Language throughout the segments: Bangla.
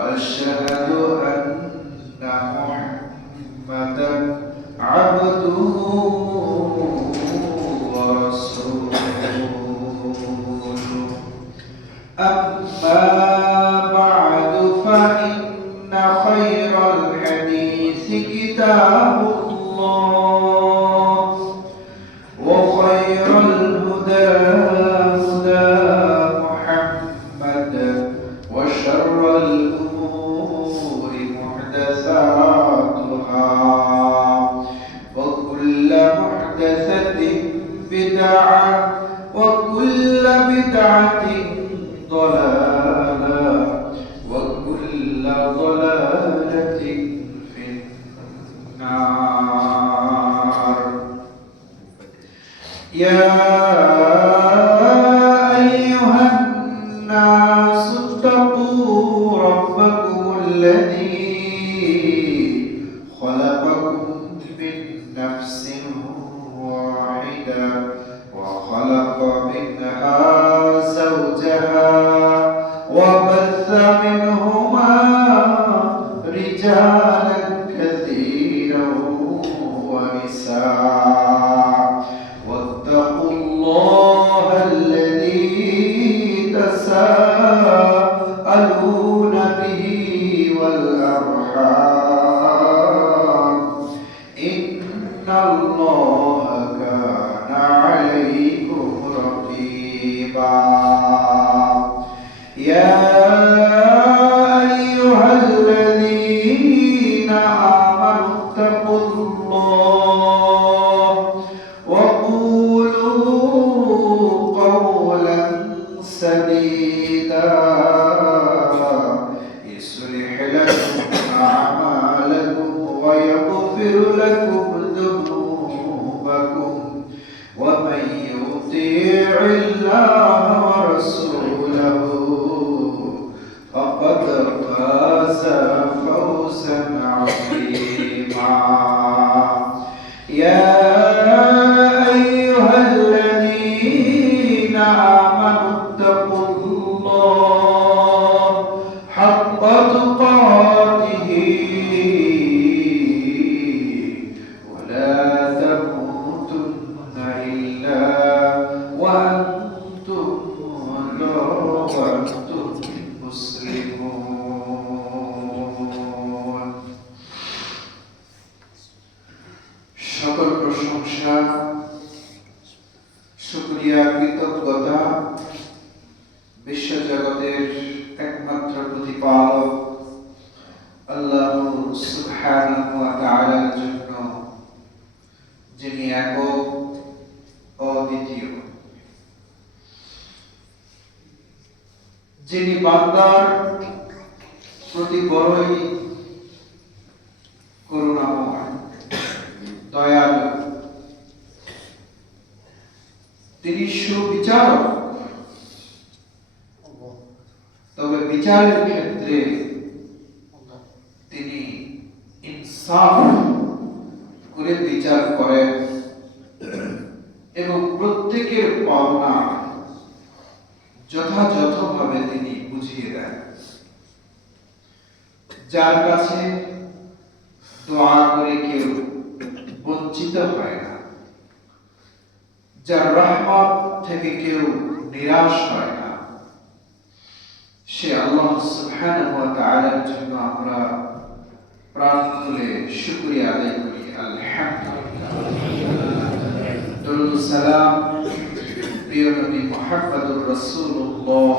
وأشهد أن محمدا عبده ورسوله. أما بعد فإن خير الحديث كتاب الله وخير الهدى هدى محمد وشر الأمور محدثاتها وكل محدثة بدعة وكل بدعة ضلالة وكل ضلالة في النار. يا أيها الناس اتقوا ربكم الذي خلقكم من نفس واحدة وخلق منها زوجها وبث منهما رجالا كثيرا ونساء واتقوا الله الذي تساءلون به والأرحام إن الله كان عليكم رقيبا. يا أيها الذين آمنوا اتقوا الله وقولوا قولا سديدا يصلح لكم أعمالكم ويغفر لكم ذنوبكم ومن يطيع الله ورسوله فقد فاز فوزا عظيما. يا أيها الذين آمنوا اتقوا الله حق تقاته ولا تموتن إلا وأنتم مسلمون. সকল প্রশংসা শুকরিয়া কৃতজ্ঞতা বিশ্বজগতের একমাত্র প্রতিপালক আল্লাহ সুবহানাহু ওয়া তাআলার জন্য, যিনি একক অদ্বিতীয়, যিনি বান্দার প্রতি বড়ই করুণাময় দয়ালু, তিনি সুবিচারক। তবে বিচারের ক্ষেত্রে তিনি ইনসাফ করে বিচার করেন এবং প্রত্যেকের পাওনা যথাযথভাবে তিনি বুঝিয়ে দেন। যার কাছে দোয়া করে কেউ বঞ্চিত হয় না, যার রহমত থেকে কেউ নিরাশ হয় না, সে আল্লাহ সুবহানাহু ওয়া তাআলার জন্য আমরা প্রাণ খুলে শুকরিয়া আদায় করি। আলহামদুলিল্লাহ। দরুদ সালাম প্রিয় নবী মুহাম্মদুর রাসূলুল্লাহ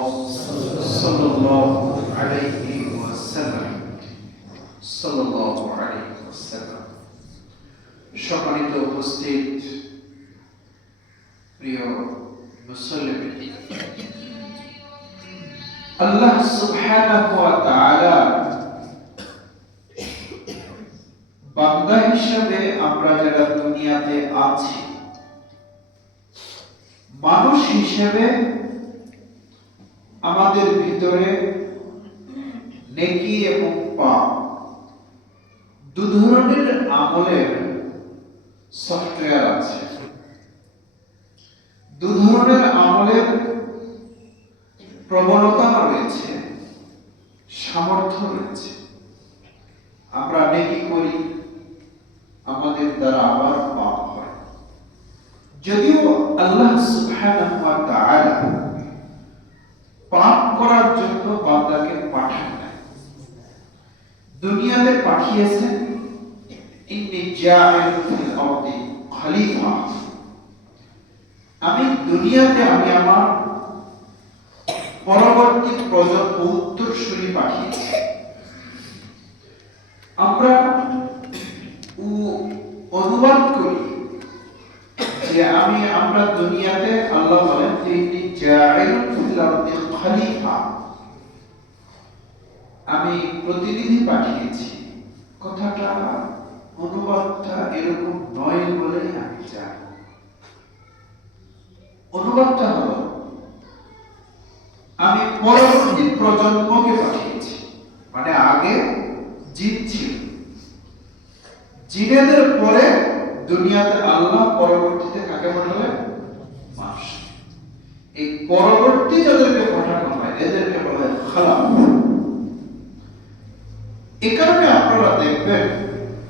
সাল্লাল্লাহু আলাইহি ওয়াসাল্লাম সাল্লাল্লাহু আলাইহি ওয়াসাল্লাম। সম্মানিত উপস্থিত প্রিয় মুসল্লি, আল্লাহ সুবহানাহু ওয়া তাআলা বান্দা হিসেবে আমরা যারা দুনিয়াতে আছি, মানুষ হিসেবে আমাদের ভিতরে নেকি এবং পাপ দু ধরনের আমলের সফটওয়্যার আছে। দু ধরনের আমলের প্রবণতা রয়েছে। সামর্থ্য রয়েছে, আমরা নেকি করি, আমাদের দ্বারা আবার পাপ হয়। যদিও আল্লাহ সুবহানাহু ওয়া তাআলা পাপ করার জন্য বান্দাকে পাঠান নাই, দুনিয়াতে পাঠিয়েছেন ইন্নী জাইলুন ফিল আরদি খলিফা, আমি দুনিয়াতে আমার পরবর্তী প্রজন্ম উত্তরসূরি পাঠিয়েছি। আমরা অনুবাদ করি যে আমরা দুনিয়াতে, আল্লাহ বলেন যে ইন্নী জাইলুন ফিল আরদি খলিফা, আমি প্রতিনিধি পাঠিয়েছি। কথাটা অনুবাদটা এরকম নয় বলে আমি জানি। অনুবাদটা হলো আমি পরবর্তী প্রজন্মকে পাঠিয়েছি, মানে আগে জিন ছিল, জিনেদের পরে দুনিয়াতে আল্লাহ পরবর্তীতে কাকে পাঠালেন? মানুষ। এই পরবর্তী যাদেরকে পাঠানো হয় এদেরকে বলা হয় খালাফ। এই কারণে আপনারা দেখবেন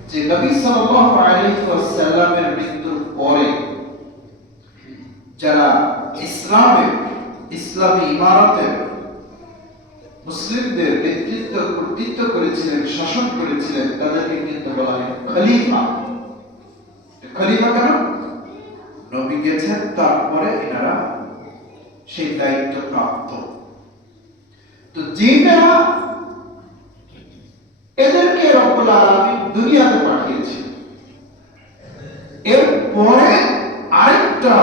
যে নবী সাল্লাল্লাহু আলাইহি ওয়াসাল্লামের মৃত্যুর পরে যারা ইসলামী ইমারতে মুসলিমদের কর্তৃত্ব করেছিলেন, শাসন করেছিলেন, তাদেরকে কিন্তু বলা হয় খলিফা। খলিফা কেন? নবী গেছেন, তারপরে এনারা সেই দায়িত্ব প্রাপ্ত। তো জিনেরা এদেরকে রব্বুল আলামিন দুনিয়াতে পাঠিয়েছেন। এরপরে আরেকটা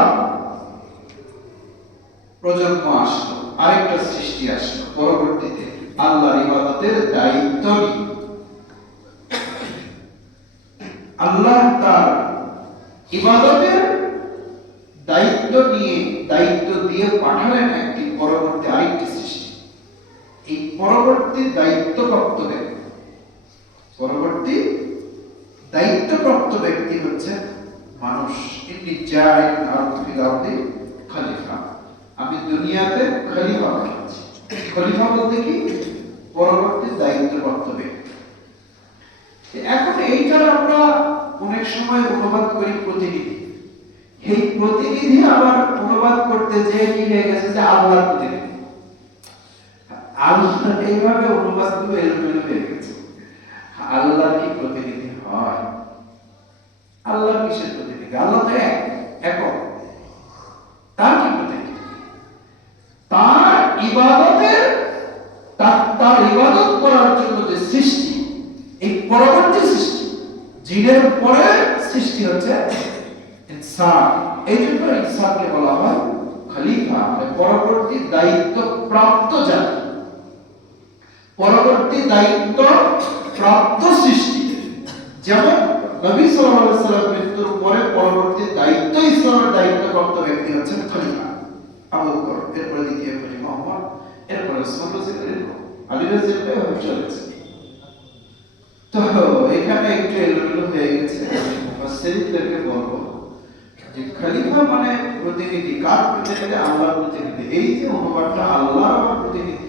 প্রজন্ম আসলো, আরেকটা সৃষ্টি আসলো পরবর্তীতে আল্লাহর ইবাদতের দায়িত্ব নিয়ে। আল্লাহ তার ইবাদতের দায়িত্ব দিয়ে পাঠালেন একটি পরবর্তী আরেকটি সৃষ্টি। এই পরবর্তী দায়িত্বপ্রাপ্ত ব্যক্তি হচ্ছে মানুষ। ইন্নী জাইলুন ফিল আরদি খলিফা, আমি দুনিয়াতে খলিফা পাঠিয়েছি। খলিফা বলতে কি? পরবর্তী দায়িত্বপ্রাপ্ত ব্যক্তি। এখন এইটার আমরা অনেক সময় অনুবাদ করি প্রতিনিধি। এই প্রতিনিধি আবার অনুবাদ করতে যে কি হয়ে গেছে যে আল্লাহর প্রতিনিধি। আল্লাহ এইভাবে অনুবাদ গুলো এলোমেলো হয়ে গেছে। আল্লাহর কি প্রতিনিধি হয়? আল্লাহ কিসের প্রতিনিধি? আল্লাহ তো একক, তার কি প্রতিনিধি? তার ইবাদত করার জন্য যে সৃষ্টি, এই পরবর্তী সৃষ্টি, জিনের পরে সৃষ্টি হচ্ছে ইনসান। এই জন্য ইনসানকে বলা হয় খলিফা, মানে পরবর্তী দায়িত্ব প্রাপ্ত জাতি, পরবর্তী দায়িত্ব প্রাপ্ত সৃষ্টি। যেমন নবী সাল্লাল্লাহু আলাইহি ওয়াসাল্লাম মৃত্যুর পরে পরবর্তী দায়িত্ব, ইসলামের দায়িত্বপ্রাপ্ত ব্যক্তি হচ্ছেন খলিফা আবু বকর, এরপরে দ্বিতীয় খলিফা ওমর, এরপরে উসমান রাদিয়াল্লাহু আলী রাদিয়াল্লাহু চলেছে। তো এখানে একটু এলোমেলো হয়ে গেছে। মুফাসসিরদেরকে বলবো যে খলিফা মানে প্রতিনিধি। কার প্রতিনিধি? আল্লাহর প্রতিনিধি। এই যে অনুবাদটা আল্লাহর প্রতিনিধি,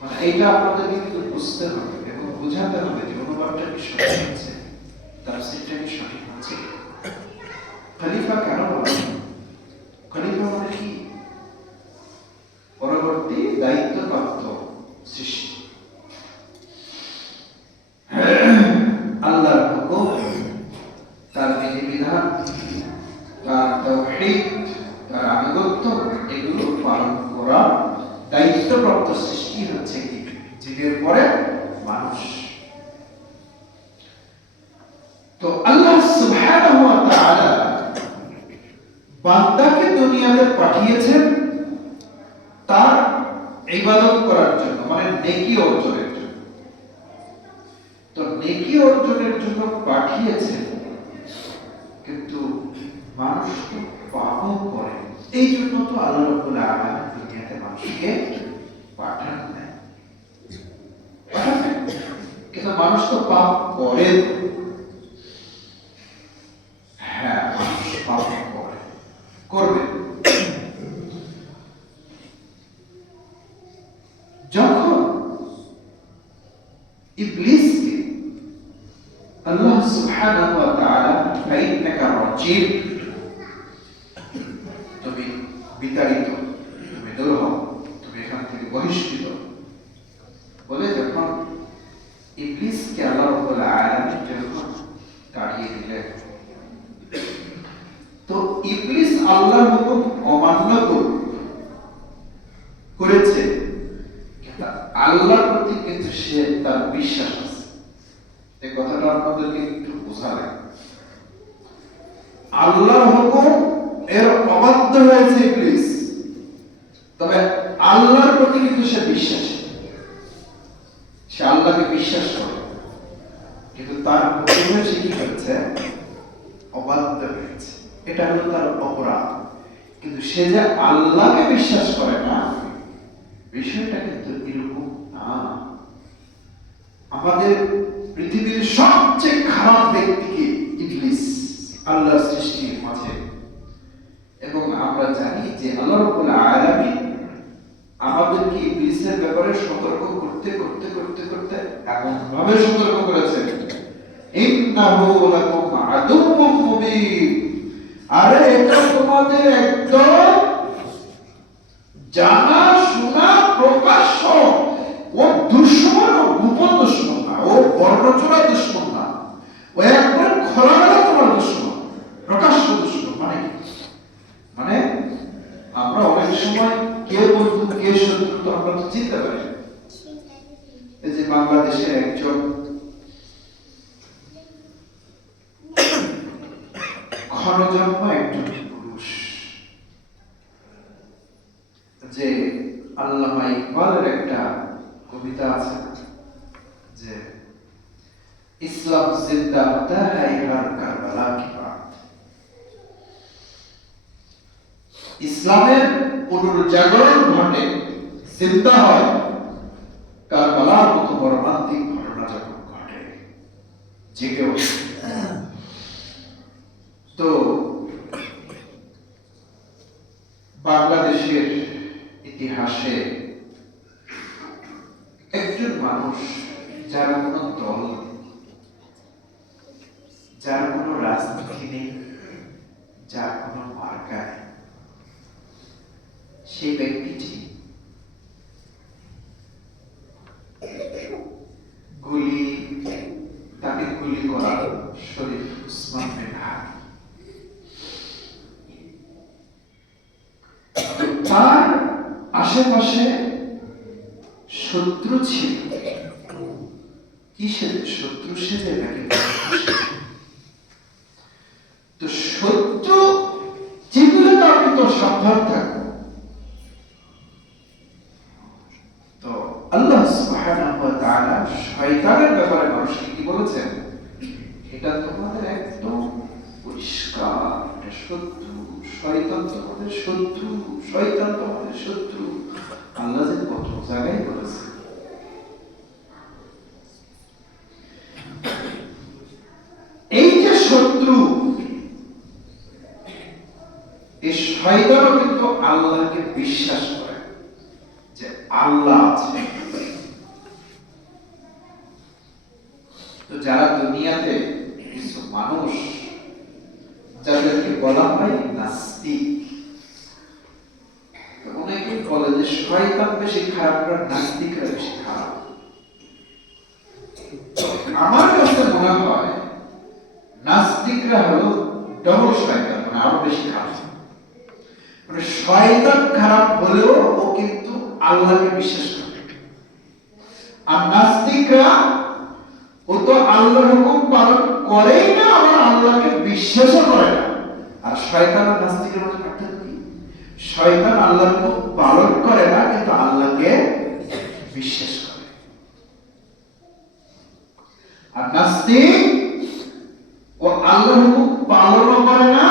মানে এইটা আপনাদেরকে কিন্তু বুঝতে হবে এবং বুঝাতে হবে যে অনুবাদটা কি সঠিক হচ্ছে, তাফসীরটা কি সঠিক হচ্ছে। খলিফা কেন বলা? খলিফা মানে কি? পরবর্তী দায়িত্বপ্রাপ্ত সৃষ্টি। আল্লাহর হুকুম, তার বিধিবিধান, তার তাওহীদ, তার আনুগত্য, এগুলো পালন করা দায়িত্বপ্রাপ্ত সৃষ্টি হচ্ছে কি? জিনের পরে মানুষ। তো আল্লাহ সুবহানাহু ওয়া তাআলা বান্দাকে দুনিয়াতে পাঠিয়েছেন তার ইবাদত করার জন্য, মানে নেকি অর্জনের জন্য। তো নেকি অর্জনের জন্য পাঠিয়েছেন, কিন্তু মানুষ তো পাপও করে। এই জন্য তো আল্লাহ রাব্বুল আলামিন দুনিয়াতে মানুষকে পাঠান নাই। কিন্তু মানুষ তো পাপ করে। হ্যাঁ, মানুষ পাপ করবে। যখন ইবলিসকে আল্লাহ সুবহানাহু ওয়া তাআলা ফাইন্নাকা রাজিম, তুমি বিতাড়িত, তুমি দূর হও, তুমি এখান থেকে বহিষ্কৃত বলে যখন ইবলিসকে আল্লাহ রাব্বুল আলামিন যখন তাড়িয়ে দিলেন, তো ইবলিস আল্লাহর হুকুম অমান্য করেছে, কিন্তু আল্লাহর প্রতি কিন্তু সে তার বিশ্বাস আছে। এই কথাটা আপনাদেরকে একটু বোঝা লাগে। আল্লাহর হুকুম এর অবাধ্য হয়েছে ইবলিস, তবে আল্লাহর প্রতি কিন্তু সে বিশ্বাসী, সে আল্লাহকে বিশ্বাস করে, কিন্তু তার হুকুমে সে কি হচ্ছে? অবাধ্য হয়েছে। এটা হলো তার অপরাধ। কিন্তু সে যে আল্লাহকে বিশ্বাস করে না, বিষয়টা কিন্তু এরকম না। আমাদের পৃথিবীর সবচেয়ে খারাপ ব্যক্তিকে ইবলিস, আল্লাহর সৃষ্টির মাঝে। এবং আমরা জানি যে আল্লাহ রাব্বুল আলামিন আমাদেরকে ইবলিসের ব্যাপারে সতর্ক করতে করতে করতে করতে এমন ভাবে সতর্ক করেছেন, ইন্নাহু লাকুম আদুউম মুবিন, আরে এটা তোমাদের একদম জানা শোনা প্রকাশ্য, ও দুশমন, ও গোপন দুশমন না, ও বর্ণচোরা দুশমন না, ও একবার খোলামেলা তোমার দুশমন, প্রকাশ্য দুশমন। মানে আমরা অনেক সময় কে বন্ধু কে শত্রু তো আমরা চিনতে পারি। এই যে বাংলাদেশের একজন ক্ষণজন্ম একজন পুরুষ, যে আল্লামা ইকবালের একটা কবিতা আছে যে ইসলাম জিন্দা হতা হ্যায় হর কারবালা কি বাত। ইসলামের পুনর্জাগরণ ঘটে, জিন্দা হয় কারবালার মতো মর্মান্তিক ঘটনা যখন ঘটে, জেগে ওঠে। তো বাংলাদেশের ইতিহাসে একজন মানুষ, যার কোনো দল, যার কোনো রাজনীতি নেই, যার কোনো মার্কা নেই, সেই ব্যক্তিটি তাকে গুলি করা শরীফ উসমান বিন হাদি। তার আশেপাশে শত্রু ছিল, কিসের শত্রু সেজে নাকি? তো শত্রু যেগুলো আপনি তো সাবধান থাকবেন। তো আল্লাহ সুবহানাহু ওয়া তাআলা শয়তানের ব্যাপারে মানুষকে কি বলেছেন? এটা তোমাদের একদম পরিষ্কার, এটা শত্রু, শয়তান তোমাদের শত্রু, শয়তান তোমাদের শত্রু। আল্লাহ যে কত জায়গায় বলেছে। এই যে শত্রু, এই শয়তানও কিন্তু আল্লাহকে বিশ্বাস করে যে আল্লাহ আছে। তো যারা দুনিয়াতে কিছু মানুষ যাদেরকে বলা হয় নাস্তিক, অনেকে বলে যে শয়তান বেশি খারাপ আর নাস্তিকরা বেশি খারাপ। আমার কাছে মনে হয় নাস্তিকরা হলো ডবল শয়তান, মানে আরো বেশি খারাপ। মানে শয়তান খারাপ হলেও ও কিন্তু আল্লাহকে বিশ্বাস করে, আর নাস্তিকরা ও তো আল্লাহর হুকুম পালন করেই না, আবার আল্লাহকে বিশ্বাসও করে না। আর শয়তান আর নাস্তিকের মধ্যে পার্থক্য কি? শয়তান আল্লাহর হুকুম পালন করে না, কিন্তু আল্লাহকে বিশ্বাস করে। আর নাস্তিক ও আল্লাহর হুকুম পালনও করে না,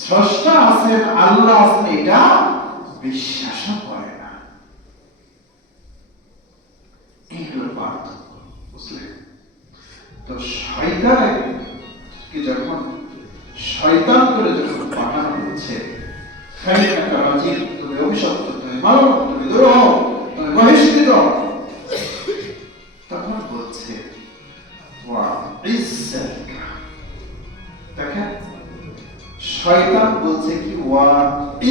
স্রষ্টা আছেন, আল্লাহ আছেন, এটা বিশ্বাসও করে না। এই হলো পার্থক্য, বুঝলেন? তো শয়তানকে যখন শয়তান করে যখন পাঠানো হচ্ছে, তুমি অভিশপ্ত, তুমি মারো, তুমি দূর হও, তুমি বহিষ্কৃত, তখন বলছে শয়তান বলছে কি ওয়া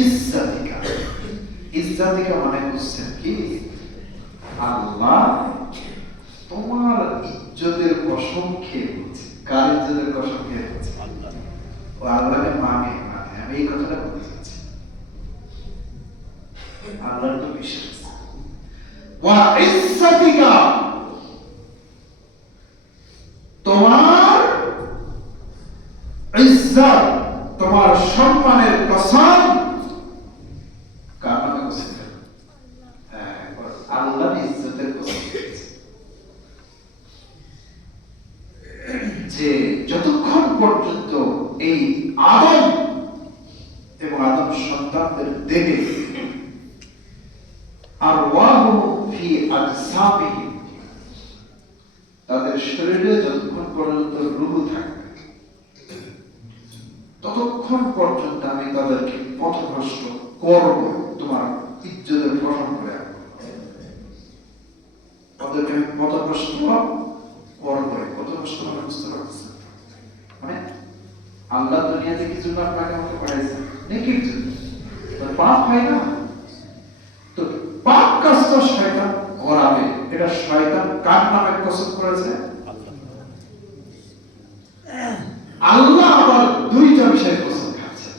ইজ্জাতিকা, ইজ্জাতিকা মানে বুঝছেন কি আল্লাহ তোমার ইজ্জতের কসম খেয়ে বলছে। কার ইজ্জতের কসম খেয়ে বলছে? ও আল্লাহকে মানে আমি এই কথাটা বলতে চাচ্ছি। আল্লাহর তো বিশ্বাস ওয়া ইজ্জাতিকা, তোমার ইজ্জত তোমার সম্মানের কসম। কার নামে কসম? আল্লাহর ইজ্জতের কসম যে যতক্ষণ পর্যন্ত এই আদম এবং আদম সন্তানদের দেহে আর ওয়াহু ফি আজসামিহিম, তাদের শরীরে যতক্ষণ পর্যন্ত রূহ থাকবে ততক্ষণ পর্যন্ত আমি তাদেরকে পথভ্রষ্ট করব, তোমার ইজ্জতের প্রশংসা করে তাদেরকে আমি পথভ্রষ্ট করব। পথভ্রষ্ট মানে বুঝতে পারছেন? মানে আল্লাহ দুনিয়াতে কিছু না আপনাকে আমাকে পাঠাইছেন নেকির জন্য, পাপ হয় না তো পাপ কাজ তো শয়তান করাবে। এটা শয়তান কার নামে কসম করেছে? আল্লাহ আবার দুইটা বিষয়ে কসম খাচ্ছে,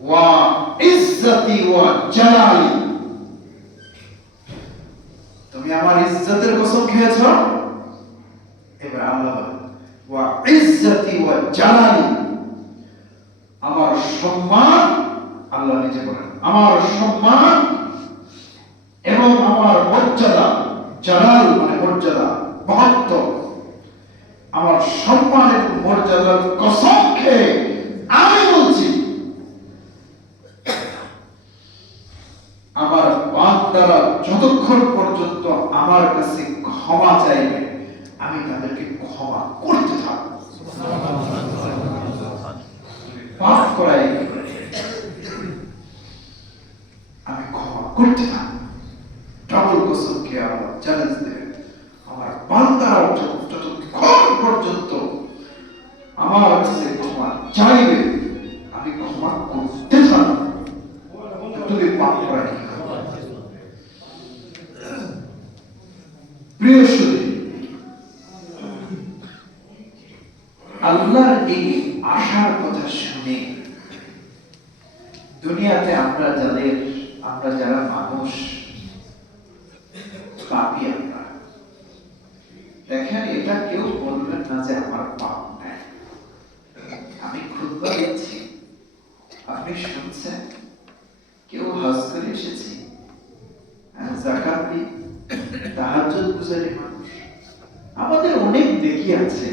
ওয়া ইজ্জতি ওয়া জালালি, তুমি আমার ইজ্জতের কসম খেয়েছ। এবার আল্লাহ বলেন ওয়া ইজ্জতি ওয়া জালালি, আমার সম্মান, আল্লাহ নিজে বলেন আমার সম্মান এবং আমার মর্যাদা, জালাল মানে মর্যাদা মহত্ব, আমার সম্মান এবং মর্যাদার কসম খেয়ে আমি বলছি আমার বান্দারা যতক্ষণ পর্যন্ত আমার কাছে ক্ষমা চাইবে আমি তাদেরকে ক্ষমা করতে থাকবো। পাপ করাই আমি ক্ষমা করতে থাকবো। ডাবল কসম খেয়ে আল্লাহ চ্যালেঞ্জ দেবেন আমার বান্দারা যতক্ষণ পর্যন্ত আমার কাছে ক্ষমা চাইবে আমি ক্ষমা করতে থাকবো। তুমি পাপ করাই প্রিয় সুধী, আল্লাহর এই আশার কথা শুনে দুনিয়াতে আমরা যারা মানুষ পাপী, আমরা দেখেন এটা কেউ বলবেন না যে আমার পাপ নাই। আমি খুতবা দিচ্ছি, আপনি শুনছেন, কেউ হজ করে এসেছি, যাকাত দিই, তাহাজ্জুদ গুজারি মানুষ, আমাদের অনেক দেখি আছে,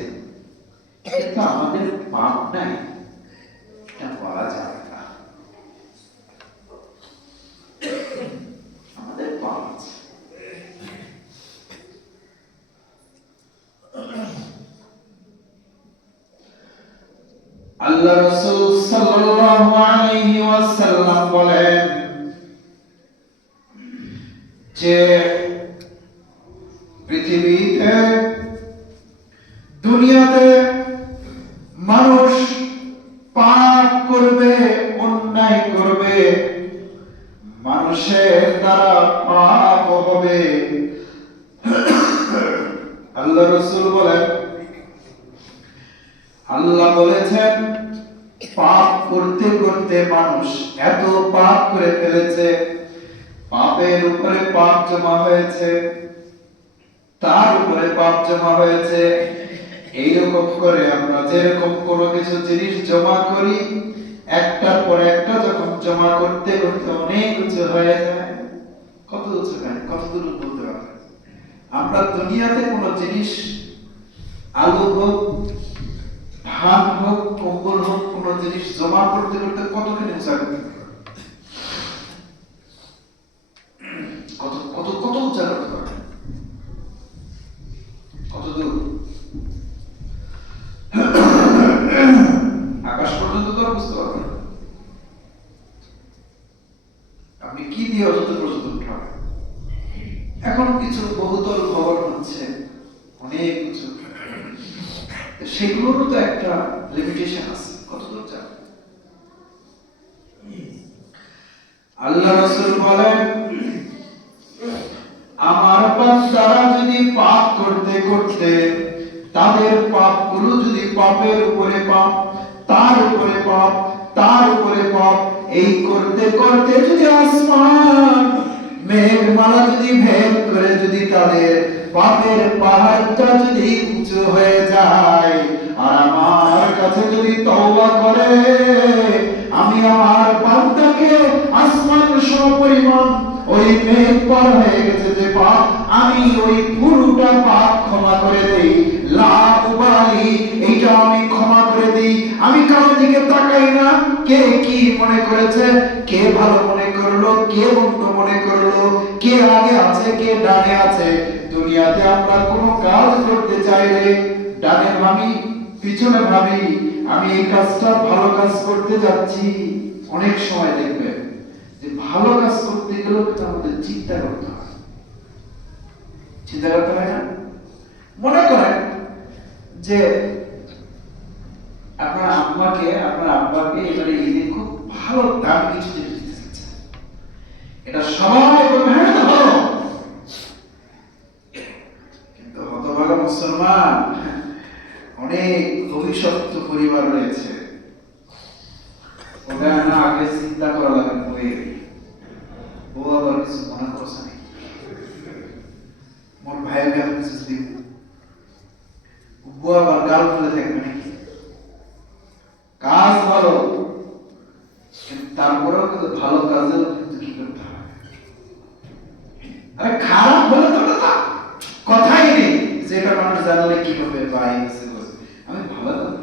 কিন্তু আমাদের পাপ নাই এটা বলা যাবে না। আমাদের পাপ আছে। আল্লাহ রাসূল সাল্লাল্লাহু আলাইহি ওয়াসাল্লাম বলেন যে পৃথিবীতে দুনিয়াতে মানুষ পাপ করবে, অন্যায় করবে, মানুষের দ্বারা পাপ হবে। আল্লাহ রাসূল বলেন, আল্লাহ বলেছেন পাপ করতে করতে মানুষ এত পাপ করে ফেলেছে, পাপের উপরে পাপ জমা হয়েছে, তার উপরে পাপ জমা হয়েছে। এইরকম করে আমরা যেরকম কোনো কিছু জিনিস জমা করি, একটার পর একটা যখন জমা করতে করতে অনেক উঁচু হয়ে যায়। কত উঁচু হয়, কত দূর বলতে পারবে? আমরা দুনিয়াতে কোনো জিনিস, আলু হোক, ধান হোক, কম্বল হোক, কোনো জিনিস জমা করতে করতে কতখানি উঁচা করতে পারবে? কত কত কত উঁচা করতে পারবে? কত দূর? আকাশ পর্যন্ত তো বুঝতে পারবেন। আপনি কি দিয়ে অযত পর্যন্ত উঠাবেন? এখন কিছু বহুতল ভবন হচ্ছে, অনেক কিছু, সেগুলোরও তো একটা লিমিটেশন আছে, কত দূর যাবে। আল্লাহ রাসূল বলেন, আমার বান্দারা যদি পাপ করতে করতে তাদের পাপগুলো যদি পাপের উপরে পাপ, তার উপরে পাপ, তার উপরে পাপ, এই করতে করতে যদি আসমান মেঘমালা যদি ভেদ করে যদি তাদের পাপের পাহাড়টা যদি উঁচু হয়ে যায়, আর আমার কাছে যদি তওবা করে, আমি আমার বান্দাকে আসমান সমপরিমাণ ওই মেঘ পার হয়ে গেছে যে পাপ, আমি ওই পুরোটা পাপ ক্ষমা করে দেই। লা উবালি, এইটা আমি ক্ষমা করে দেই। আমি কারো দিকে তাকাই না কে কি মনে করেছে, কে ভালো মনে করলো, কে মন্দ মনে করলো, কে আগে আছে কে ডানে আছে। দুনিয়াতে আমরা কোনো কাজ করতে চাইলে ডানে ভাবি, পিছনে ভাবি, আমি এই কাজটা ভালো কাজ করতে যাচ্ছি। অনেক সময় দেখবেন যে ভালো কাজ করতে গেলেও আমাদের চিন্তা করতে হয়, চিন্তা করতে হয় না? মনে করেন যে আপনার আম্মাকে, আপনার আব্বাকে এবারে ঈদে খুব ভালো দাম কিছু জিনিস দিতে চাচ্ছেন, এটা সবাই বলবে হ্যাঁ তো ভালো, কিন্তু হতভাগা মুসলমান অনেক অভিশপ্ত পরিবার রয়েছে, ওটা না আগে চিন্তা করা লাগে বইয়ে ও আবার কিছু মনে করছে না, মোর ভাইকে আমি কিছু দিব, ও আবার গাল ফেলে থাকবে নাকি, কাজ ভালো কিন্তু তারপরেও কিন্তু ভালো কাজের কিন্তু কি করতে হবে, আরে খারাপ বলে তো না কথাই নেই, যেটা মানুষ জানলে কি হবে ভাই আমি ভালো কাজ,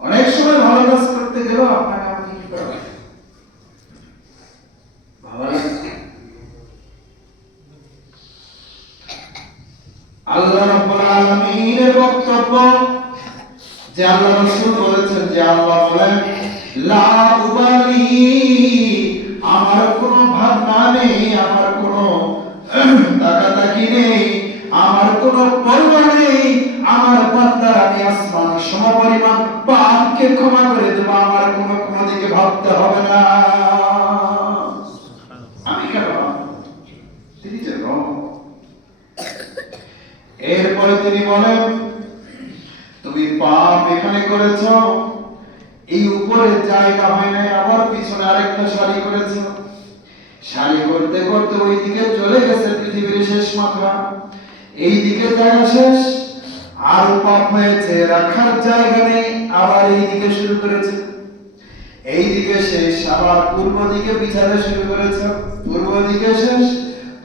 অনেক সময় ভালো কাজ করতে গেলেও আপনাকে আমি কি করতে হবে ভালো লাগে। আল্লাহ রাব্বুল আলামিনের বক্তব্য যে আল্লাহ রাসূল বলেছেন, যে আল্লাহ বলেন লা উবালি, আমার কোনো ভাবনা নেই, আমার কোনো তাকাতাকি নেই, আমার কোনো পরোয়া নেই, আমার বান্দার আমি আসমান সমপরিমাণ পাপকে ক্ষমা করে দেব, আমার কোনো দিকে ভাবতে হবে না। আমি কেন, তিনি যে এরপরে তিনি বলেন, তুমি পাপ এখানে করেছো, এই উপরে জায়গা হয় নাই, আবার পিছনে আরেকটা শাড়ি করেছো, শাড়ি করতে করতে ওই দিকে চলে গেছে পৃথিবীর শেষ মাথা, এই দিকে জায়গা শেষ, আর পাপ হয়েছে, রাখার জায়গা নেই, আবার এই দিকে শুরু করেছে, এই দিকে শেষ, আবার পূর্ব দিকে বিছাতে শুরু করেছে, পূর্ব দিকে শেষ,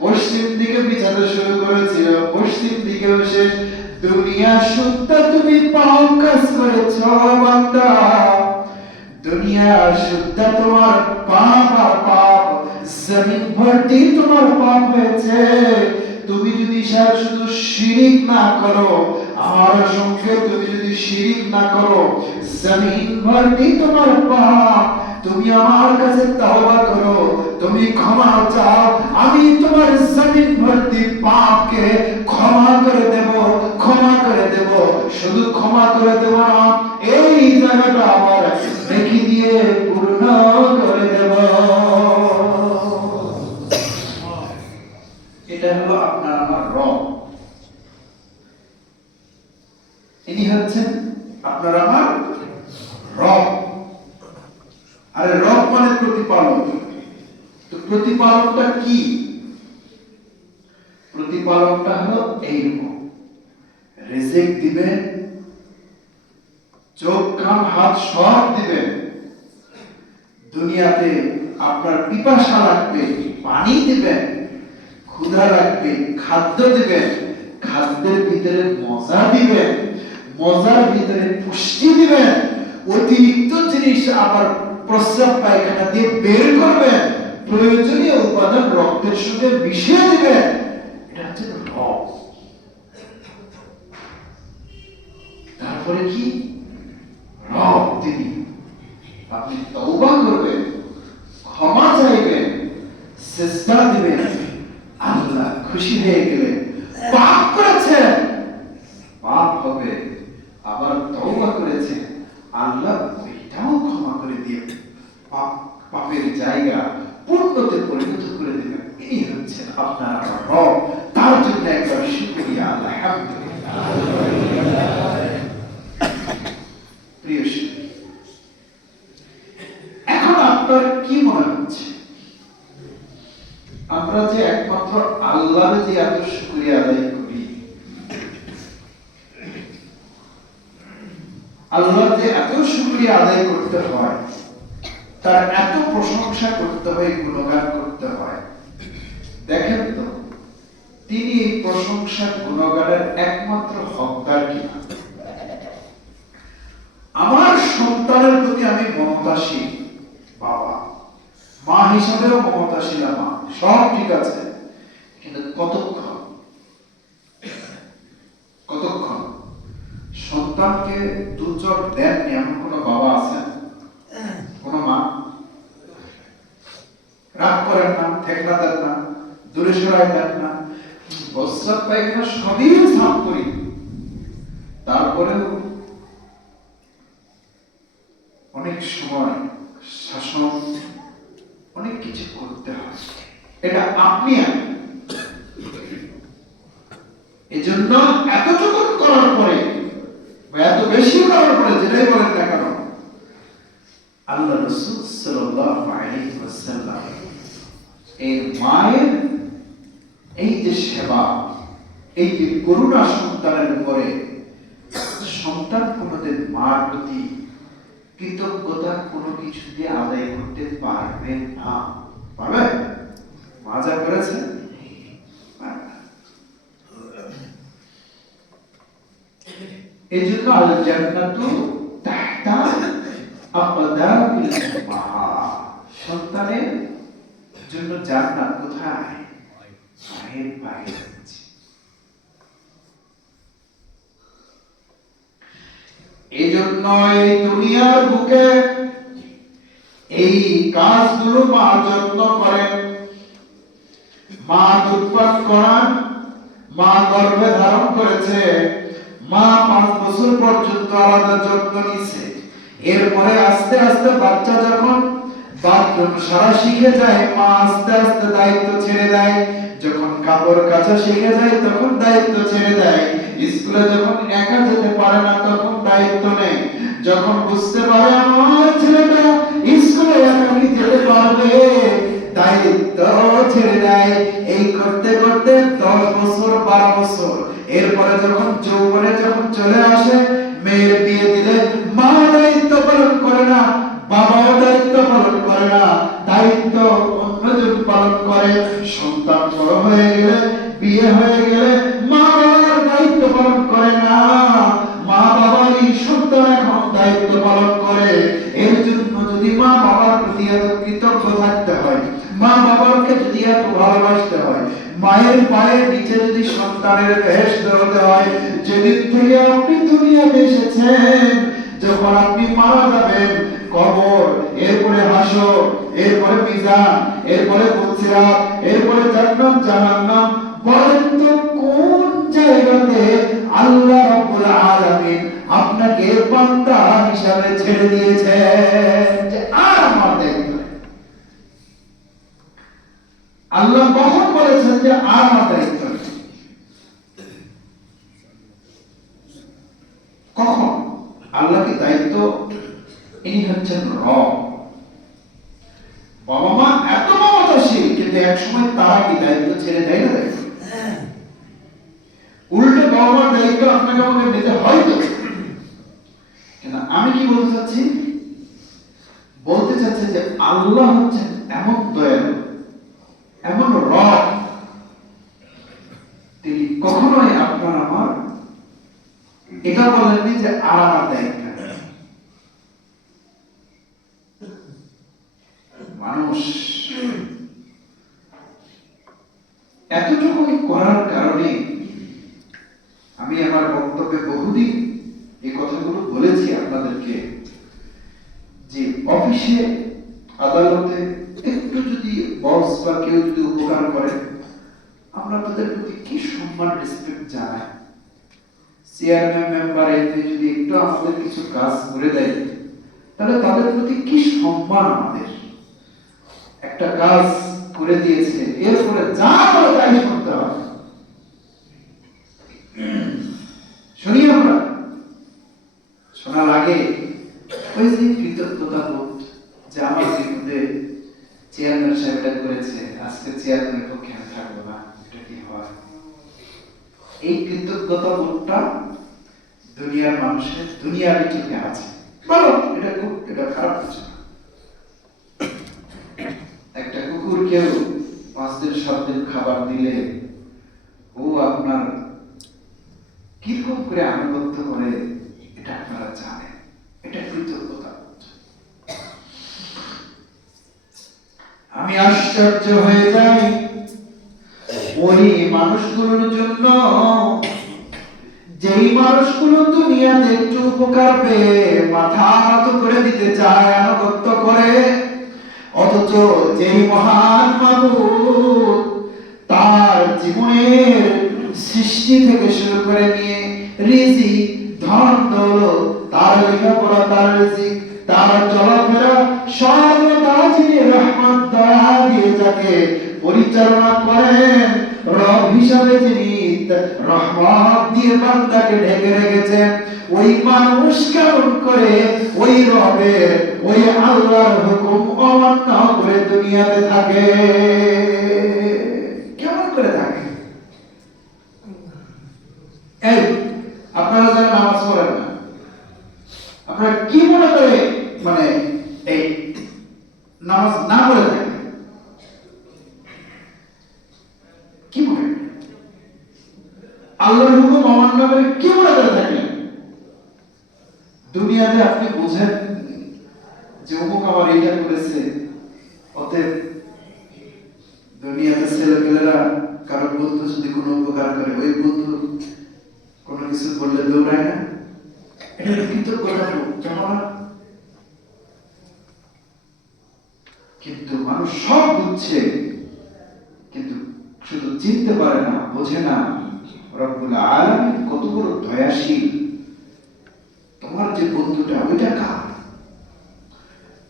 পশ্চিম দিকে বিছাতে শুরু করেছিল, পশ্চিম দিকেও শেষ। দুনিয়া শুদ্ধ তুমি পাপ কাজ করেছো বান্দা, দুনিয়া শুদ্ধ তোমার পাপ আর পাপ, জমিন ভর্তি তোমার পাপ হয়েছে। তুমি যদি শুধু শিরিক না করো, আমার সঙ্গে তুমি যদি শিরিক না করো, জমিন ভর্তি তোমার পাপ, তুমি আমার কাছে তওবা করো, তুমি ক্ষমা চাও, আমি তোমার জমিন ভর্তি পাপকে ক্ষমা করে দেব, ক্ষমা করে দেব, শুধু ক্ষমা করে দেব না, এই জায়গাটা আমার নেকি দিয়ে পূর্ণ করে দেব। এটা হলো আপনার আমার রব, ইনি হচ্ছেন আপনার আমার রব। আরে রব মানে প্রতিপালক, তো প্রতিপালকটা কি? প্রতিপালকটা হলো এইরকম, রিজিক দিবেন, চোখ কান হাত সব দিবেন, দুনিয়াতে আপনার পিপাসা লাগবে পানি দিবেন, ক্ষুধা লাগবে খাদ্য দিবেন, খাদ্যের ভিতরে মজা দিবেন, মজার ভিতরে পুষ্টি দিবেন, অতিরিক্ত জিনিস আবার প্রস্রাব পায়খানা দিয়ে বের করবেন, প্রয়োজনীয় উপাদান রক্তের সঙ্গে মিশিয়ে দিবেন। এটা হচ্ছে রব। তারপরে কি রব তিনি, আপনি তওবা করবেন, ক্ষমা চাইবেন, চেষ্টা দিবেন, আল্লাহ খুশি হয়ে গেলেন, পাপ করেছেন পাপ হবে, আবার তওবা করেছেন আল্লাহ ওইটাও ক্ষমা করে দিয়ে পাপ রব, তার জন্য একবার শুকরিয়া আলহামদুলিল্লাহ। প্রিয় শিক্ষার্থী, এখন আপনার কি মনে হচ্ছে আমরা যে একমাত্র আল্লাহর যে এত শুকরিয়া আদায় করি, আল্লাহর যে এত শুকরিয়া আদায় করতে হয়, তার এত প্রশংসা করতে হয়, গুণগান করতে হয়, দেখেন তো তিনি এই প্রশংসা গুণগানের একমাত্র হকদার কিনা? আমার সন্তানের প্রতি আমি মমতাশীল বাবা, মা হিসাবেও মমতাশীল, আমার সব ঠিক আছে, কিন্তু কতক্ষণ কতক্ষণ সন্তানকে দুচর দেননি এমন কোন বাবা আছেন? কোন মা? রাগ করেন না, ঠেকনা দেন না, দূরে সরাই দেন না, প্রস্রাব পায়খানা সবই সাফ করি, তারপরেও অনেক সময় শাসন, অনেক কিছু করতে হয়। এটা আপনি এজন্য এতটুকু করার পরে বা এত বেশি করার পরে যেটাই বলেন না কেন, আল্লাহ রাসূল সাল্লাল্লাহু আলাইহি ওয়াসাল্লাম এই মায়ের এই যে সেবা, এই যে করুণা সন্তানের উপরে, সন্তান কোনদিন মার প্রতি কৃতজ্ঞতা কোনো কিছু দিয়ে আদায় করতে পারবে না। পারবে? মা যা করেছে এই জন্য আল জান্নাতু তাহতা আকদামিল উম্মাহাত, সন্তানের জন্য জান্নাত কোথায়? মায়ের পায়ে। এই জন্য এই দুনিয়ার বুকে এই কাজগুলো মা যত্ন করেন। মা দুধপান করান, মা গর্ভে ধারণ করেছে, মা 5 বছর পর্যন্ত আলাদা যত্ন নিছে। এরপরে আস্তে আস্তে বাচ্চা যখন বাথরুম সারা শিখে যায়, মা আস্তে আস্তে দায়িত্ব ছেড়ে দেয়। যখন কাপড় কাচা শিখে যায় তখন দায়িত্ব ছেড়ে দেয়। স্কুলে যখন একা যেতে পারে না তখন দায়িত্ব নেই। যখন বুঝতে পারে আমার ছেলেটা স্কুলে একাকি যেতে পারবে, দায়িত্ব ছেড়ে দেয়। এই করতে করতে 10 বছর 12 বছর, এরপরে যখন যৌবনে যখন চলে আসে, মেয়ের বিয়ে দিলে মা দায়িত্ব পালন করে না, বাবাও দায়িত্ব পালন করে না, দায়িত্ব অন্যজন পালন করে। সন্তান বড় হয়ে গেলে, বিয়ে হয়ে গেলে মা বাবার দায়িত্ব পালন করে না, মা বাবারই সন্তান এখন দায়িত্ব পালন করে। এর জন্য যদি মা বাবার প্রতি এত কৃতজ্ঞ থাকতে হয়, মা বাবাকে যদি এত ভালোবাসতে হয়, মায়ের পায়ের নিচে যদি সন্তানের বেহেশত হতে হয়, যেদিন থেকে আপনি দুনিয়াতে এসেছেন, যখন আপনি মারা যাবেন, কবর, এরপরে হাসর, এরপরে মিজান, এরপরে ফুলসিরাত, এরপরে জান্নাত জাহান্নাম, বলেন তো কোন জায়গাতে আল্লাহ রাব্বুল আলামিন আপনাকে বান্দা হিসাবে ছেড়ে দিয়েছে যে আর আমার দায়িত্ব? আল্লাহ কখন বলেছেন যে আর আমার দায়িত্ব? কখন? আল্লাহ কি দায়িত্ব? ইনি হচ্ছেন রব। বাবা মা এত মমতাশীল, কিন্তু এক সময় তারা কি দায়িত্ব ছেড়ে দেয় না? উল্টে বাবা মার দায়িত্ব আপনাকে আমাকে নিতে হয়তো, কিন্তু আমি কি বলতে চাচ্ছি? বলতে চাচ্ছি যে আল্লাহ হচ্ছেন এমন দয়ালু, এমন রব, তিনি কখনোই আপনার আমার এটা বলেননি যে আর আমার দায়িত্ব। মানুষ এতটুকু করার কারণে আমি আমার বক্তব্যে বহুদিন এই কথাগুলো বলেছি আপনাদেরকে, যে অফিসে আদালতে একটু যদি বস বা কেউ যদি উপকার করে, আমরা তাদের প্রতি কি সম্মান, রেসপেক্ট জানাই। চেয়ারম্যান মেম্বার এতে যদি একটু আমাদের কিছু কাজ করে দেয়, তাহলে তাদের প্রতি কি সম্মান আমাদের। একটা কাজ করে দিয়েছে, এরপরে যা বলে তাই শুনতে হবে। শুনি আমরা, শোনার আগে ওই যে কৃতজ্ঞতা বোধ যে আমার জীবনে চেয়ারম্যান সাহেব এটা করেছে, আজকে চেয়ারম্যানের পক্ষে আমি থাকবো না, এটা কি হয়? এই কৃতজ্ঞতা বোধটা দুনিয়ার মানুষের দুনিয়ার চোখে আছে, বলো এটা খুব, এটা খারাপ কিছু না। একটা কুকুর কেউ 5 দিন 7 দিন খাবার দিলে ও আপনার কিরকম করে আনুগত্য করে, এটা আপনারা জানেন। এটা কৃতজ্ঞতা। আমি আশ্চর্য হয়ে যাই ওই মানুষগুলোর জন্য, যেই মানুষগুলো দুনিয়াতে একটু উপকার পেয়ে মাথা নত করে দিতে চায়, আনুগত্য করে, অথচ যেই মহান মাবুদ তার জীবনের সৃষ্টি থেকে শুরু করে নিয়ে রিজিক, ধন দৌলত, তার লেখাপড়া, তার রিজিক, তার চলাফেরা সর্বদা যিনি রহমত দয়া দিয়ে যাকে পরিচালনা করেন, রব হিসাবে যিনি রহমত দিয়ে বান্দাকে ঢেকে রেখেছেন, ওই মানুষ কেমন করে ওই রবের, ওই আল্লাহর হুকুম অমান্য করে দুনিয়াতে থাকে? কেমন করে থাকে? এই আপনারা যারা নামাজ পড়েন না, আপনারা কি মনে করে মানে এই নামাজ না পড়ে থাকে? কি মনে আল্লাহর হুকুম অমান্য করে কি মনে করে থাকেন? দুনিয়াতে আপনি বুঝেন যে অমুক আমার এইটা করেছে, অতএব দুনিয়াতে ছেলেপেলেরা কারো বন্ধু যদি কোনো উপকার করে, ওই বন্ধু কোনো কিছু করলে দৌড়ায় না, এটা কৃতজ্ঞতা কেমন? কিন্তু মানুষ সব বুঝছে, কিন্তু শুধু চিনতে পারে না, বোঝে না রব্বুল আলামিন কত বড় দয়াশীল। তোমার যে বন্ধুটা, ওইটা কার?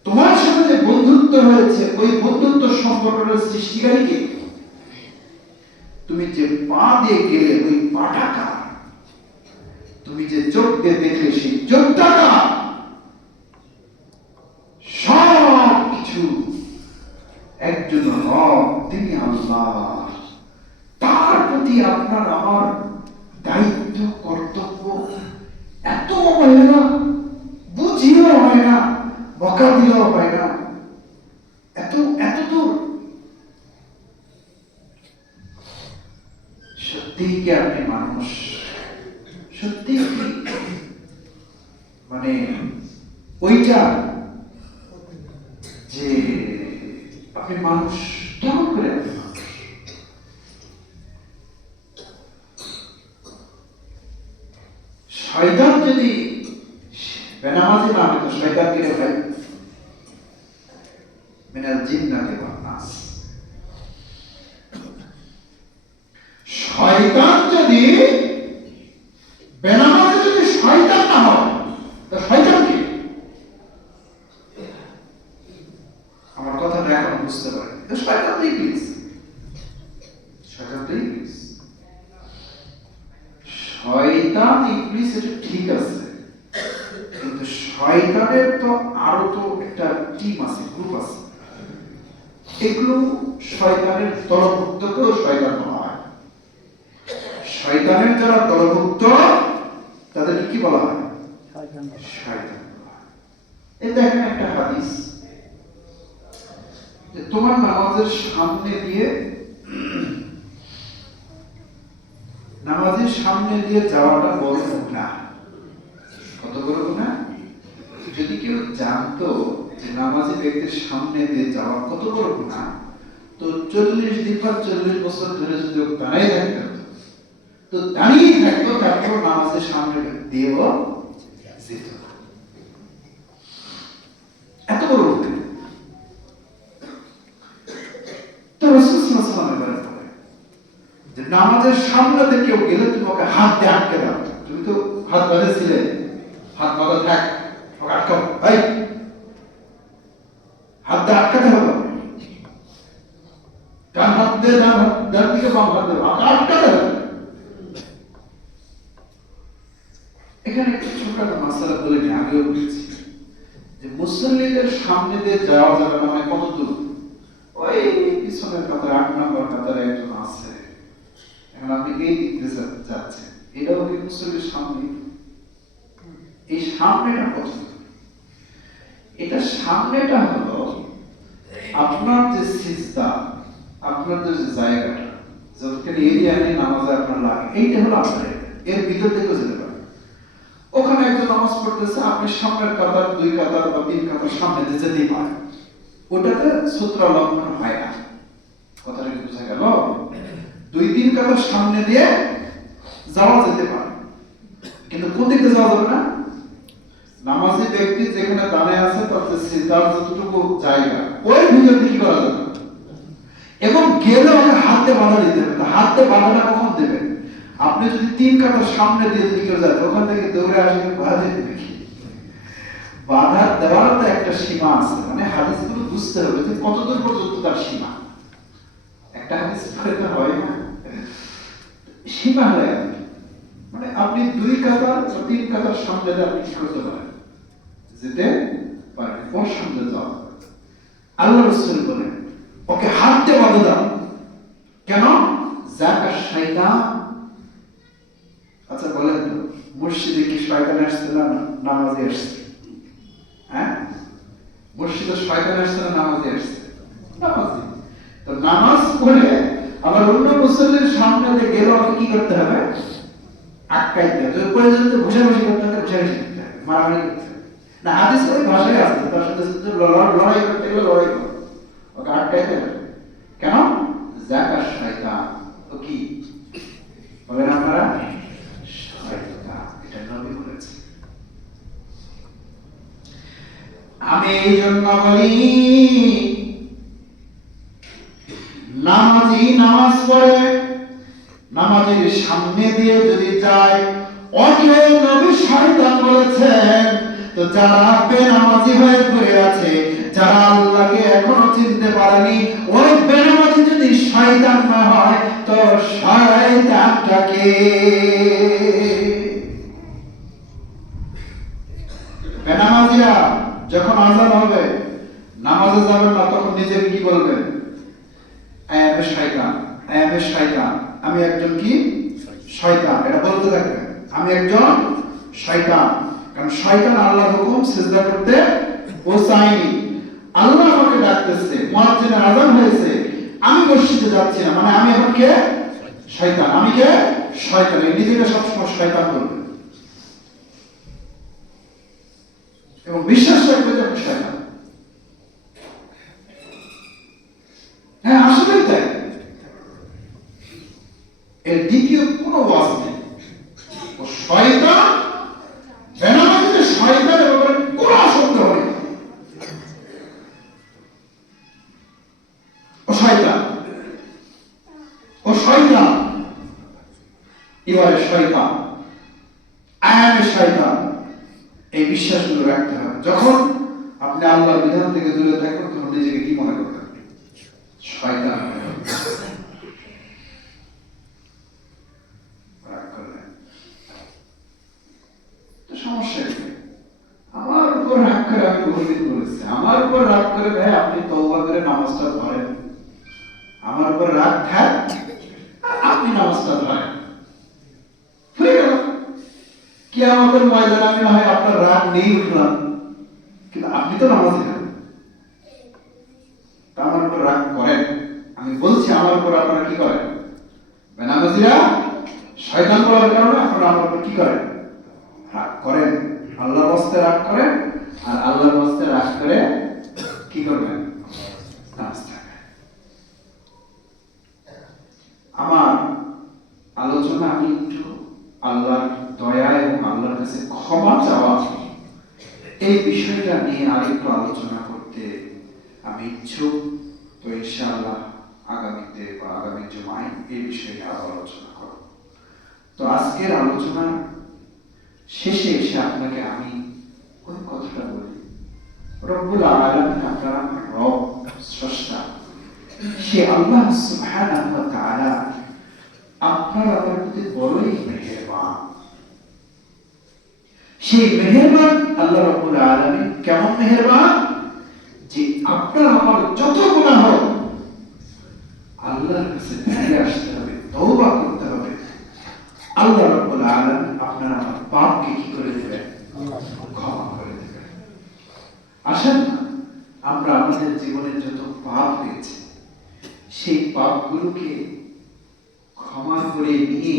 তোমার সাথে যে বন্ধুত্ব হয়েছে, ওই বন্ধুত্ব সম্পর্কের সৃষ্টিকারী কে? তুমি যে পা দিয়ে গেলে, ওই পাটা কার? তুমি যে চোখ দিয়ে দেখলে, সেই চোখটা কার? সব কিছু একজন রব, তিনি আল্লাহ। তার প্রতি আপনার আমার দায়িত্ব, কর্তব্য এত হয় না, বুঝিয়েও হয় না, বকা দিলেও হয় না, এত এত দূর। সত্যি কি আপনি মানুষ? সত্যি মানে ওইটা যে আপনি মানুষ, কেমন করে আপনি মানুষ? শয়তান যদি বেনামাজি না হতো, শয়তান কিনে ভাই মিনাল জিন্নাতি ওয়ান নাস। শয়তান যদি বেনামাজি, যদি শয়তান না হয়, তো শয়তান কি? আমার কথাটা এখন বুঝতে পারেন, তো শয়তান তো ইবলিস। শয়তান তো ইবলিস। শয়তান ইবলিস, এটা ঠিক আছে, কিন্তু শয়তানের তো আরো তো একটা টিম আছে, গ্রুপ আছে। এগুলো শয়তানের দলভুক্তকেও শয়তান বলা হয়। শয়তানের যারা দলভুক্ত, তাদেরকে কি বলা হয়? শয়তান বলা হয়। এই দেখেন একটা হাদিস, যে তোমার নামাজের সামনে দিয়ে, নামাজের সামনে দিয়ে যাওয়াটা বড় গুনাহ। কত বড় গুনাহ? যদি কেউ জানতো যে নামাজি ব্যক্তির সামনে দিয়ে যাওয়া কত বড় গুনাহ, তো 40 দিন বা 40 বছর ধরে যদি দাঁড়িয়ে থাকতো, তো দাঁড়িয়ে থাকতো, তারপর নামাজের সামনে দিয়েও যেত। এত বড় গুনাহ। তো রাসূল সাল্লাল্লাহু আলাইহি ওয়াসাল্লাম বলেন যে নামাজের সামনে দিয়ে কেউ গেলে তুমি ওকে হাত দিয়ে আটকে দাও। তুমি তো হাত বাঁধেছিলে, হাত বাঁধা থাক, ওকে আটকাও, এই হাত দিয়ে আটকাতে হবে। দিকে বাম হাত দেবে, আটটা দেবে। এখানে একটু ছোটখাটো মাসালা বলে নিয়ে আগেও বলেছি যে মুসল্লিদের সামনে দিয়ে যাওয়া যাবে না, মানে কত দূর? ওই পিছনের কাতারে 8 নম্বর কাতারে একজন আছে, এখন আপনি এই দিক দিয়ে যাচ্ছেন, এটাও কি মুসল্লির সামনে? এই সামনেটা কত? এটা সামনেটা হলো আপনার যে সিজদা, আপনার যে জায়গাটা, যতক্ষণ এরিয়া নিয়ে নামাজে আপনার লাগে, এইটা হলো আপনার এর ভিতর থেকেও যেতে পারে। ওখানে একজন নামাজ পড়তেছে, আপনি সামনের কাতার 2 কাতার বা 3 কাতার সামনে দিয়ে যেতেই পারেন, ওটাতে সূত্র লঙ্ঘন হয় না। কথাটা কি বোঝা গেল? 2-3 কাতার সামনে দিয়ে যাওয়া যেতে পারে, কিন্তু কোন দিকে যাওয়া যাবে না? নামাজি ব্যক্তি যেখানে দাঁড়িয়ে আছে তার যতটুকু জায়গা, ওই ভিতর দিয়ে কি করা যাবে? এবং গেলে ওকে হাতে বাধা দিতে হবে। হাতে বাধাটা কখন দেবেন? আপনি যদি 3 কাতার সামনে দিয়ে যদি কেউ যায়, ওখান থেকে দৌড়ে আসে বাধা দিতে দেখি, বাধা দেওয়ার তো একটা সীমা আছে, মানে হাদিসগুলো বুঝতে হবে যে কতদূর পর্যন্ত তার সীমা। একটা হাদিস পড়ে তো হয় না, সীমা হয়ে মানে আপনি 2 কাতার বা 3 কাতার সামনে দিয়ে আপনি কি করতে পারেন? যেতে পারেন, ওর সামনে যাওয়া। আল্লাহ রাসূল বলেন ওকে হাত দিয়ে বাধা দাও। কেন? যাকা শয়তান। আচ্ছা বলেন তো, মসজিদে কি শয়তান আসছে না নামাজে আসছে? হ্যাঁ, মসজিদে শয়তান আসছে না নামাজে আসছে? নামাজে। তো নামাজ পড়ে আবার অন্য মুসল্লির সামনে দিয়ে গেলে ওকে কি করতে হবে? আটকাইতে হবে। যদি প্রয়োজন তো ঘুষাঘুষি করতে হবে, ঘুষাঘুষি করতে হবে, মারামারি করতে হবে না। হাদিস ওই ভাষায় আছে, তার সাথে লড়াই করতে গেলে লড়াই করো, ওকে আটকাইতে হবে। কেন? যাকা শয়তান। তো কি বলেন আপনারা? শয়তান। এটা নবী বলেছে। আমি এই জন্য বলি, নামাজি নামাজ পড়ে নামাজের সামনে দিয়ে যদি যায়, ওকে নবী শয়তান বলেছেন। তো যারা বেনামাজি হয়ে পড়ে আছে, যারা আল্লাহকে এখনো চিনতে পারেনি, ওই বেনামাজি যদি শয়তান না হয়, তো শয়তানটাকে বেনামাজিরা যখন আযান হবে, নামাজে যাবেন না, তখন নিজেকে কি বলবেন? আয়ামে শয়তান, আয়ামে শয়তান, আমি একজন কি শয়তান, এটা বলতে থাকবেন, আমি একজন শয়তান। কারণ শয়তান আল্লাহর হুকুম সিজদা করতে ও চায়নি। আল্লাহ আমাকে ডাকতেছে, মুয়াজ্জিনের আযান হয়েছে, আমি মসজিদে যাচ্ছি না, মানে আমি এখন কে? শয়তান। আমি কে? শয়তান। এই নিজেকে সবসময় শয়তান বলবে এবং বিশ্বাস রাখবে যে আমি শয়তান। হ্যাঁ, আসলেই তাই। এর দ্বিতীয় কোনো ওয়াজ নেই। ও শয়তান, বেনামাজিদের শয়তানের ব্যাপারে কোনো সন্দেহ নেই। ও শয়তান, ও শয়তান, এবারে শয়তান, আয়ামে শয়তান, এই বিশ্বাসগুলো রাখতে হবে। যখন আপনি আল্লাহর বিধান থেকে দূরে থাকবেন, তখন নিজেকে কি মনে করবেন? শয়তান। সমস্যা কি? আমার উপর রাগ করে আমি গর্বিত করেছি, আমার উপর রাগ করে ভাই আপনি তওবা করে নামাজটা ধরেন, আমার উপর রাগ থাক, আপনি নামাজটা ধরেন, হয়ে গেল। কিয়ামতের ময়দানে আমি না হয় আপনার রাগ নিয়ে উঠলাম, কিন্তু আপনি তো নামাজি না। আমার উপর রাগ করেন, আমি বলছি আমার উপর আপনারা কি করেন? বেনামাজিরা শয়তান বলার কারণে আপনারা আমার উপর কি করেন? রাগ করেন। আল্লাহর ওয়াস্তে রাগ করেন, আর আল্লাহর ওয়াস্তে রাগ করে কি করবেন? নামাজ পড়বেন। আমার আলোচনা আমি একটু আল্লাহর দয়া এবং আল্লাহর কাছে ক্ষমা চাওয়া, এই বিষয়টা নিয়ে আরেকটু আলোচনা করতে আমি ইচ্ছুক। তো ইনশাআল্লাহ আগামীতে বা আগামী জুমায় এই বিষয়ে আরো আলোচনা করব। তো আজকের আলোচনা শেষে এসে আপনাকে আমি ওই কথাটা বলি, রব্বুল আলামিন, আপনারা রব, স্রষ্টা, সে আল্লাহ সুবহানাহু ওয়া তাআলা আপনার আমার প্রতি বড়ই মেহেরবান। সেই মেহেরবান আল্লাহ রাব্বুল আলামিন কেমন মেহেরবান যে আপনার আমার যত গুনাহ হোক আল্লাহর কাছে ফিরে আসতে হবে, তওবা করতে হবে। আল্লাহ রাব্বুল আলামিন আপনার আমার পাপকে কি করে দেবেন? ক্ষমা করে দেবেন। আসেন না আমরা আমাদের জীবনে যত পাপ হয়েছে সেই পাপগুলোকে ক্ষমা করে নিয়ে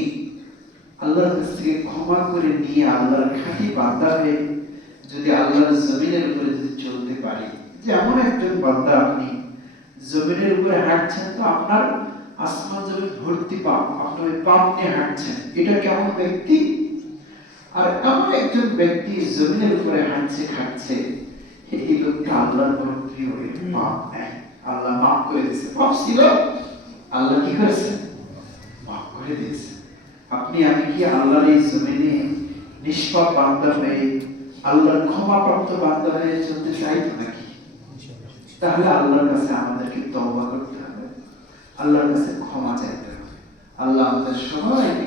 আল্লাহর কাছ থেকে ক্ষমা করে নিয়ে আল্লাহর খাঁটি বান্দা হয়ে যদি আল্লাহর জমিনের উপরে যদি চলতে পারি, যেমন একজন বান্দা আপনি জমিনের উপরে হাঁটছেন তো আপনার আসমান জমিন ভর্তি পাপ, আপনি ওই পাপ নিয়ে হাঁটছেন, এটা কেমন ব্যক্তি? আর এমন একজন ব্যক্তি জমিনের উপরে হাঁটছে খাচ্ছে, এই লোকটা আল্লাহর ভক্তি হয়ে পাপ নেয়, আল্লাহ মাফ করে দিয়েছে। পাপ ছিল, আল্লাহ কি করেছে? মাফ করে দিয়েছে। আপনি আমি কি আল্লাহর এই জমিনে নিষ্পাপ বান্দা হয়ে আল্লাহর ক্ষমাপ্রাপ্ত বান্দা হয়ে চলতে চাই তো নাকি? তাহলে আল্লাহর কাছে আমাদেরকে তওবা করতে হবে, আল্লাহর কাছে ক্ষমা চাইতে হবে। আল্লাহ আমাদের সবাইকে